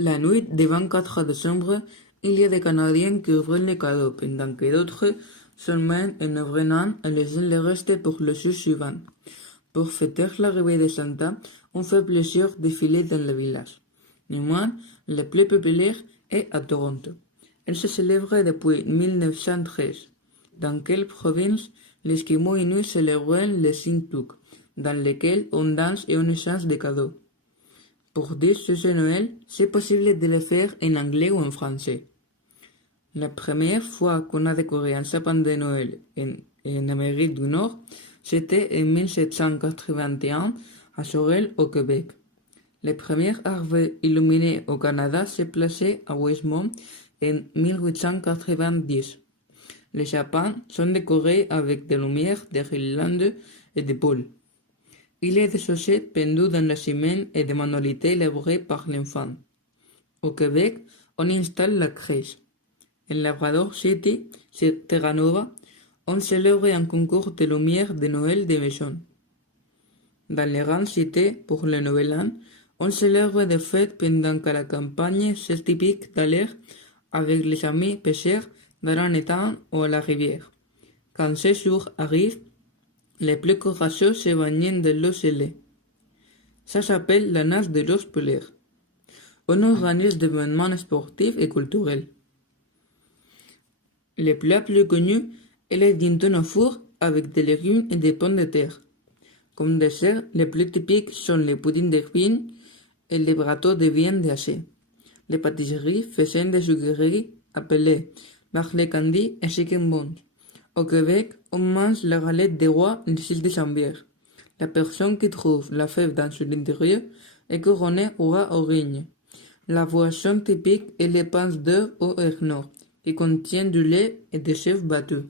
La nuit du 24 décembre, il y a des Canadiens qui ouvrent les cadeaux, pendant que d'autres seulement en ouvrent un et laissent le reste pour le jour suivant. Pour fêter l'arrivée de Santa, on fait plusieurs défilés dans le village. Néanmoins, le plus populaire est à Toronto. Elle se célèbre depuis 1913. Dans quelle province l'Esquimau Inuit célèbre le Sintuk, dans lequel on danse et on échange des cadeaux. Pour dire ce Noël, c'est possible de le faire en anglais ou en français. La première fois qu'on a décoré un sapin de Noël en Amérique du Nord, c'était en 1781 à Sorel, au Québec. Le premier arbre illuminé au Canada s'est placé à Westmount en 1890. Les sapins sont décorés avec des lumières de guirlandes et de boules. Il y a des chaussettes pendues dans la ciment et des manualités élaborées par l'enfant. Au Québec, on installe la crèche. En Labrador City, sur Terra Nova, on célèbre un concours de lumière de Noël des maisons. Dans les grandes cités, pour le Nouvel An, on célèbre des fêtes pendant que la campagne c'est typique d'aller avec les amis pêcheurs dans un étang ou à la rivière. Quand ce jour arrive, les plus courageux se baignent de l'eau salée. Ça s'appelle la nage de l'ours polaire. On organise des événements sportifs et culturels. Le plat plus connu est le dindon au four avec des légumes et des pommes de terre. Comme dessert, les plus typiques sont les puddings de vigne et les gâteaux de viande hachée. Les pâtisseries faisaient des sucreries appelées Barley Candy et Chicken Bones. Au Québec, on mange la galette des rois le 6 décembre. La personne qui trouve la fève dans son intérieur est couronnée roi au règne. La boisson typique est le pain d'œuf au Eggnog, qui contient du lait et des œufs battus.